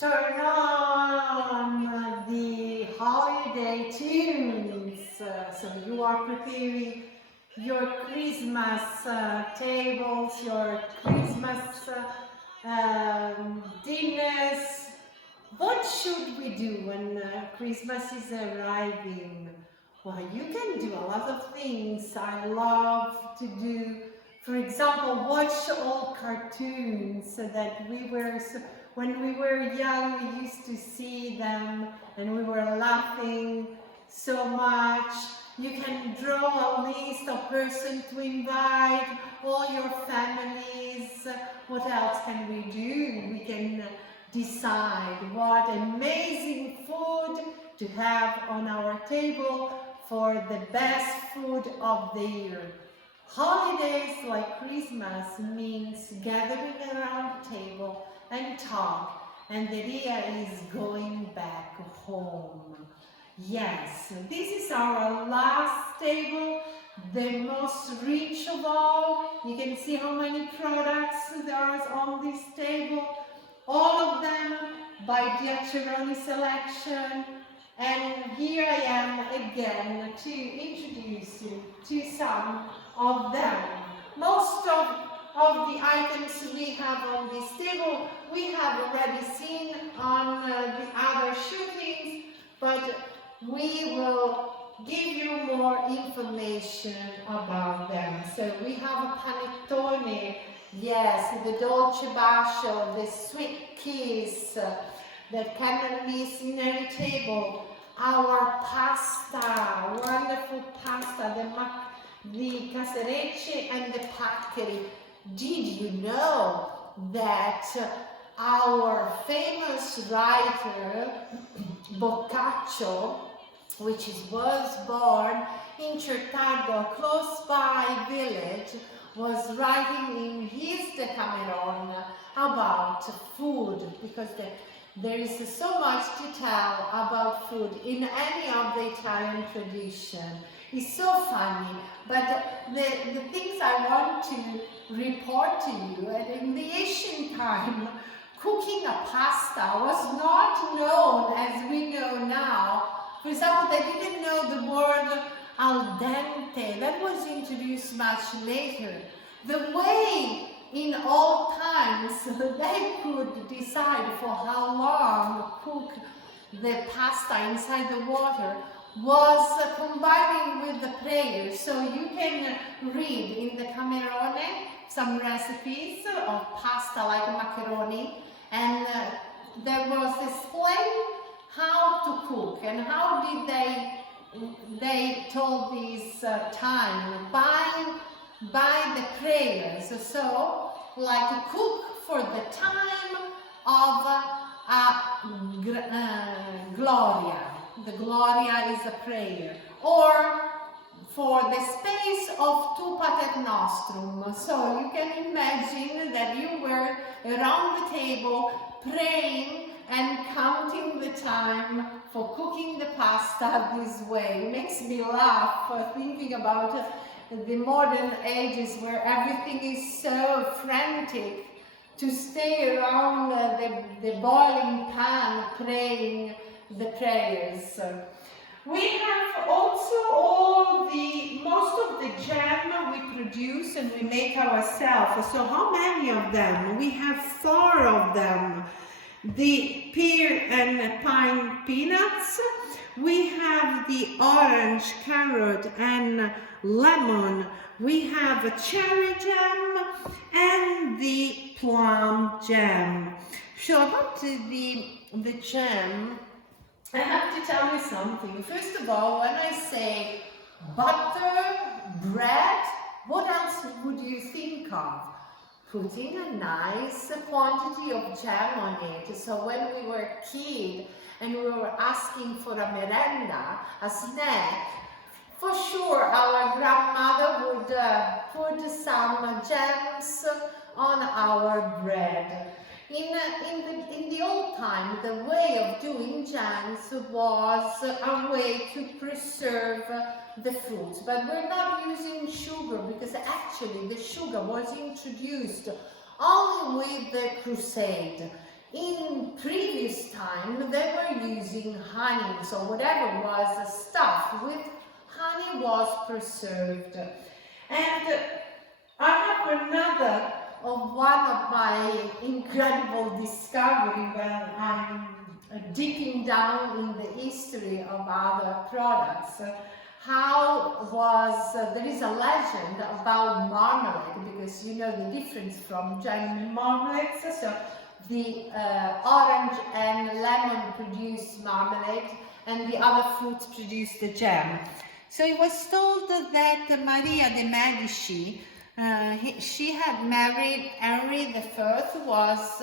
turn on the holiday tunes. So you are preparing your Christmas tables, your Christmas dinners. What should we do when Christmas is arriving? Well, you can do a lot of things. I love to do, for example, watch old cartoons that when we were young, we used to see them and we were laughing so much. You can draw a list of persons to invite, all your families. What else can we do? We can decide what amazing food to have on our table for the best food of the year. Holidays like Christmas means gathering around the table and talk, and the idea is going back home. Yes, this is our last table, the most rich of all. You can see how many products there are on this table, all of them by Diacceroni selection. And here I am again to introduce you to some of them. Most of the items we have on this table we have already seen on the other shootings, but we will give you more information about them. So we have a panettone, yes, the Dolce bacio, the sweet kiss that cannot miss in any table. Our pasta, wonderful pasta, the caserecce and the paccheri. Did you know that our famous writer Boccaccio, which was born in Certaldo, close by village, was writing in his Decameron about food, because there is so much to tell about food in any of the Italian tradition. It's so funny, but the things I want to report to you, and in the ancient time, cooking a pasta was not known as we know now. For example, they didn't know the word al dente. That was introduced much later. The way in old times they could decide for how long to cook the pasta inside the water was combining with the prayer. So you can read in the Camerone some recipes of pasta like maccheroni, and there was explained how to cook and how did they told this time by the prayers. So like cook for the time of Gloria. The Gloria is a prayer. Or for the space of Tu Pater Nostrum. So you can imagine that you were around the table praying and counting the time for cooking the pasta this way. It makes me laugh thinking about the modern ages where everything is so frantic to stay around the boiling pan praying the prayers. We have also most of the jam we produce and we make ourselves. So how many of them? We have 4 of them. The pear and pine peanuts. We have the orange, carrot and lemon. We have a cherry jam and the plum jam. So about the jam, I have to tell you something. First of all, when I say butter, bread, what else would you think of? Putting a nice quantity of jam on it. So when we were a kid and we were asking for a merenda, a snack, for sure our grandmother would put some jams on our bread. In the old time, the way of doing jams was a way to preserve the fruits, but we're not using sugar because actually the sugar was introduced only with the crusade. in previous time they were using honey, so whatever was stuffed with honey was preserved. And I have another of one of my incredible discovery when I'm digging down in the history of other products. There is a legend about marmalade, because you know the difference from jam and marmalades. So the orange and lemon produce marmalade and the other fruits produce the jam. So it was told that Maria de Medici, she had married Henry I, was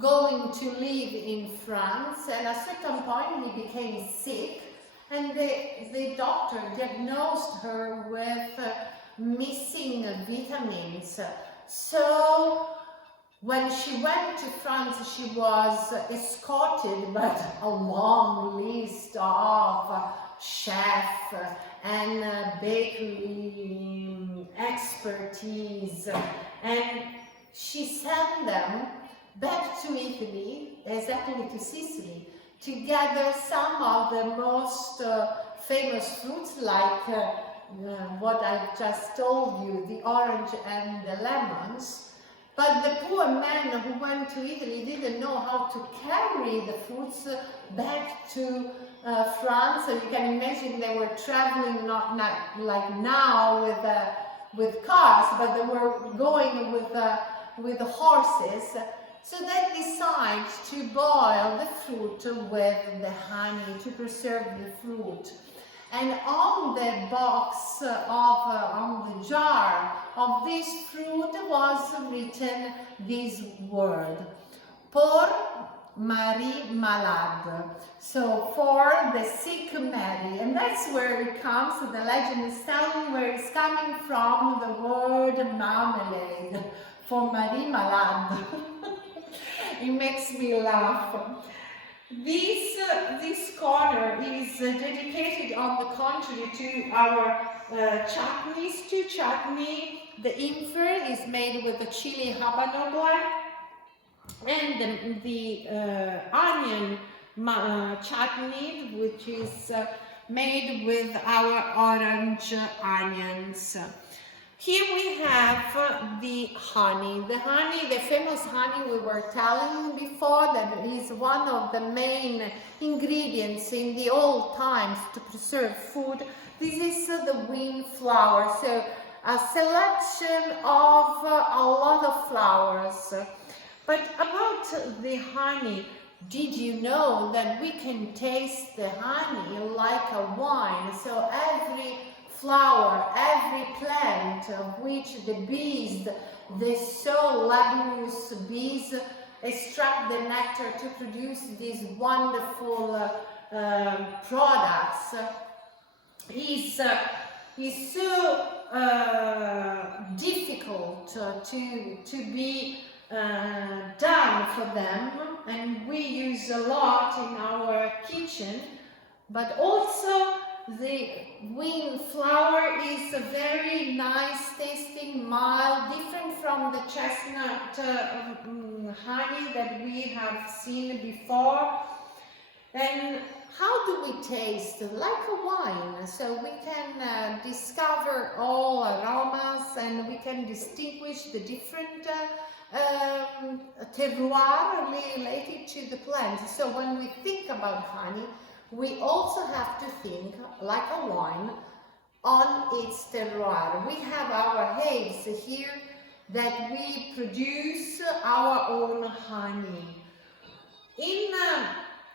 going to live in France, and at a certain point he became sick, and the doctor diagnosed her with missing vitamins. So when she went to France, she was escorted by a long list of chefs and bakery expertise, and she sent them back to Italy, exactly to Sicily, to gather some of the most famous fruits, like what I've just told you, the orange and the lemons. But the poor man who went to Italy didn't know how to carry the fruits back to France. So you can imagine they were traveling not like now with cars, but they were going with the horses. So they decide to boil the fruit with the honey to preserve the fruit. And on the box on the jar of this fruit was written this word: "Por Mari Malade," so for the sick Mary. And that's where it comes, the legend is telling where it's coming from, the word marmalade, for Marie Malade. It makes me laugh. This corner is dedicated, on the contrary, to our chutneys. Two chutney. The inferi is made with the chili habanero black, and the onion chutney, which is made with our orange onions. Here we have the honey. The famous honey we were telling before, that is one of the main ingredients in the old times to preserve food. This is the wildflower, so a selection of a lot of flowers. But about the honey, did you know that we can taste the honey like a wine? So every flower, every plant of which the bees, the so laborious bees, extract the nectar to produce these wonderful products, is so difficult to be done for them, and we use a lot in our kitchen. But also the wildflower is a very nice tasting, mild, different from the chestnut honey that we have seen before. And how do we taste? Like a wine. So we can discover all aromas, and we can distinguish the different terroir related to the plant. So when we think about honey, we also have to think, like a wine, on its terroir. We have our hives here that we produce our own honey. In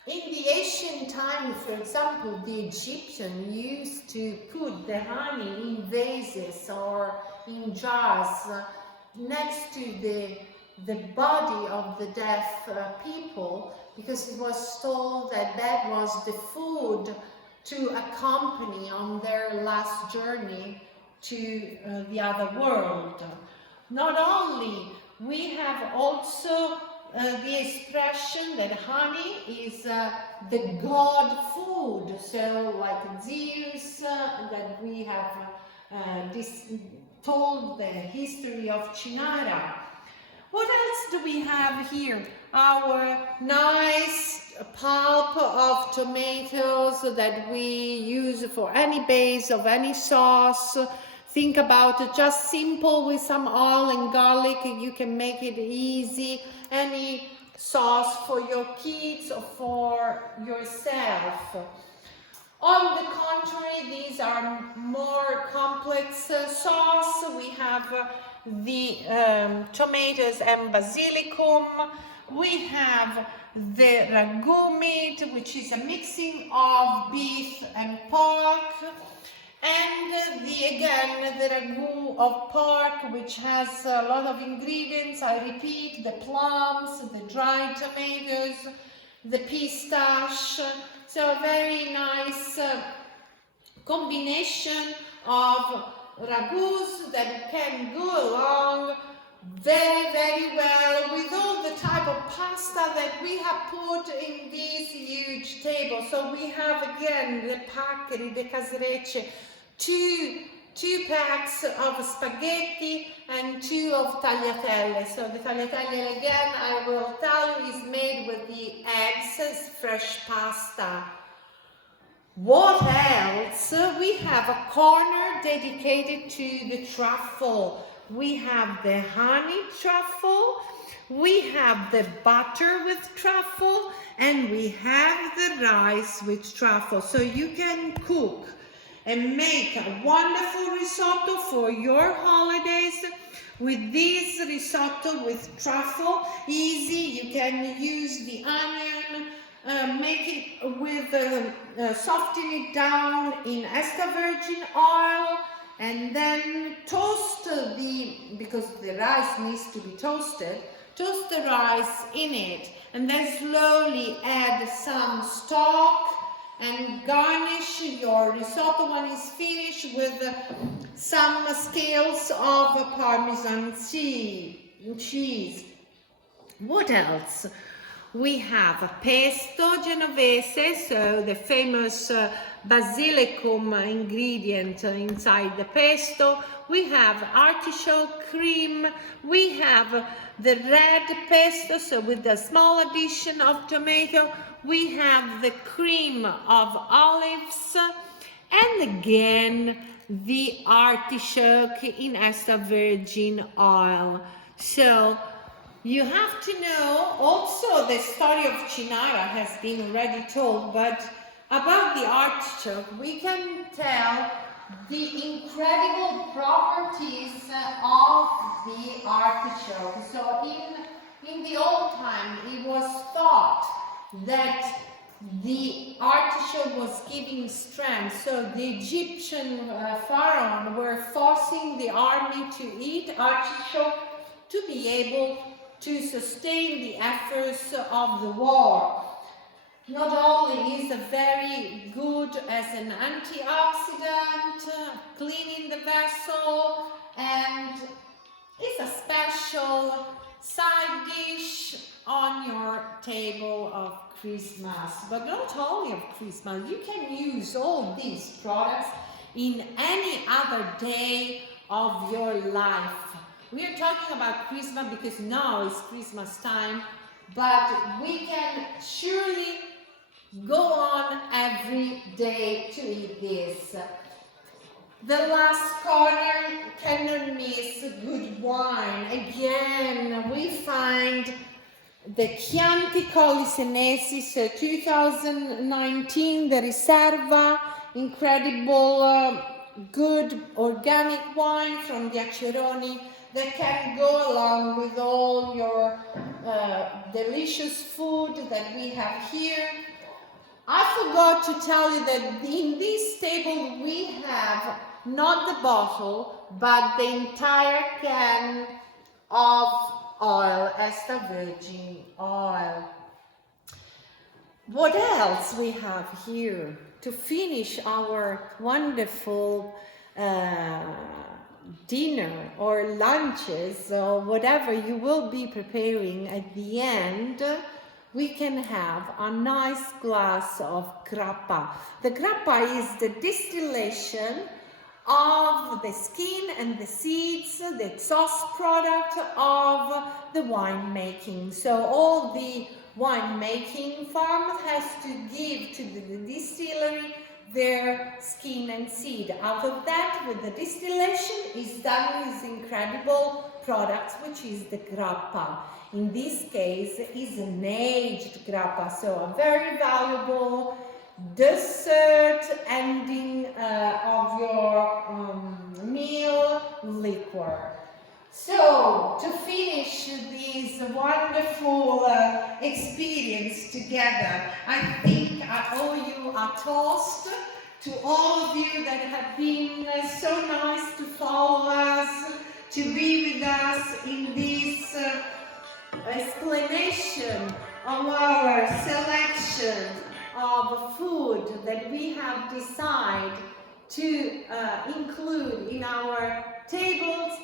the ancient times, for example, the Egyptians used to put the honey in vases or in jars next to the body of the dead people, because it was told that that was the food to accompany on their last journey to the other world. Not only, we have also the expression that honey is the god food, so like Zeus, that we have told the history of Chinara. What else do we have here? our nice pulp of tomatoes that we use for any base of any sauce. Think about it, just simple with some oil and garlic. You can make it easy. Any sauce for your kids or for yourself. On the contrary, these are more complex sauce. We have the tomatoes and basilicum. We have the ragù meat, which is a mixing of beef and pork. And again, the ragù of pork, which has a lot of ingredients. I repeat, the plums, the dried tomatoes, the pistache. So a very nice combination of ragùs that can go along very, very well with all the type of pasta that we have put in this huge table. So we have again the paccheri, the caserecce, two packs of spaghetti and 2 of tagliatelle. So the tagliatelle, again, I will tell you, is made with the eggs, fresh pasta. What else? We have a corner dedicated to the truffle. We have the honey truffle, we have the butter with truffle, and we have the rice with truffle. So you can cook and make a wonderful risotto for your holidays with this risotto with truffle. Easy, you can use the onion, make it with, soften it down in extravirgin oil, and then toast because the rice needs to be toasted, toast the rice in it, and then slowly add some stock and garnish your risotto when it's finished with some scales of Parmesan cheese. What else? We have a pesto Genovese, so the famous basilicum ingredient inside the pesto. We have artichoke cream. We have the red pesto, so with the small addition of tomato. We have the cream of olives, and again the artichoke in extra virgin oil. So you have to know also the story of chinara has been already told, but about the artichoke we can tell the incredible properties of the artichoke. So in the old time it was thought that the artichoke was giving strength. So the Egyptian pharaoh were forcing the army to eat artichoke to be able to sustain the efforts of the war. Not only is it very good as an antioxidant, cleaning the vessel, and it's a special side dish on your table of Christmas. But not only of Christmas, you can use all these products in any other day of your life. We are talking about Christmas because now is Christmas time, but we can surely go on every day to eat this. The last corner cannot miss good wine. Again, we find the Chianti Colli Senesi, so 2019, the riserva, incredible good organic wine from Diacceroni that can go along with all your delicious food that we have here. I forgot to tell you that in this table we have not the bottle, but the entire can of oil, extra virgin oil. What else we have here to finish our wonderful dinner or lunches or whatever you will be preparing at the end? We can have a nice glass of Grappa. The Grappa is the distillation of the skin and the seeds, the exhaust product of the winemaking. So all the winemaking farm has to give to the distillery their skin and seed. Out of that, with the distillation, is done this incredible product, which is the grappa. In this case, is an aged grappa, so a very valuable dessert ending of your meal liquor. So, to finish this wonderful experience together, I think I owe you a toast to all of you that have been so nice to follow us, to be with us in this explanation of our selection of food that we have decided to include in our tables.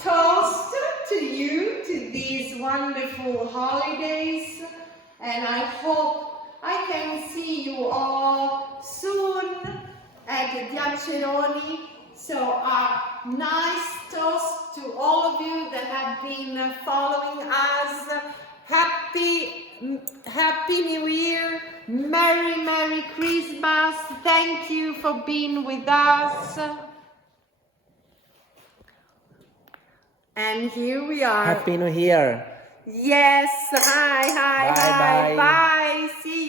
Toast to you, to these wonderful holidays, and I hope I can see you all soon at Diacceroni. So a nice toast to all of you that have been following us. Happy New Year, Merry Christmas. Thank you for being with us. And here we are. Happy New Year. Yes, hi. Bye. Bye. See you.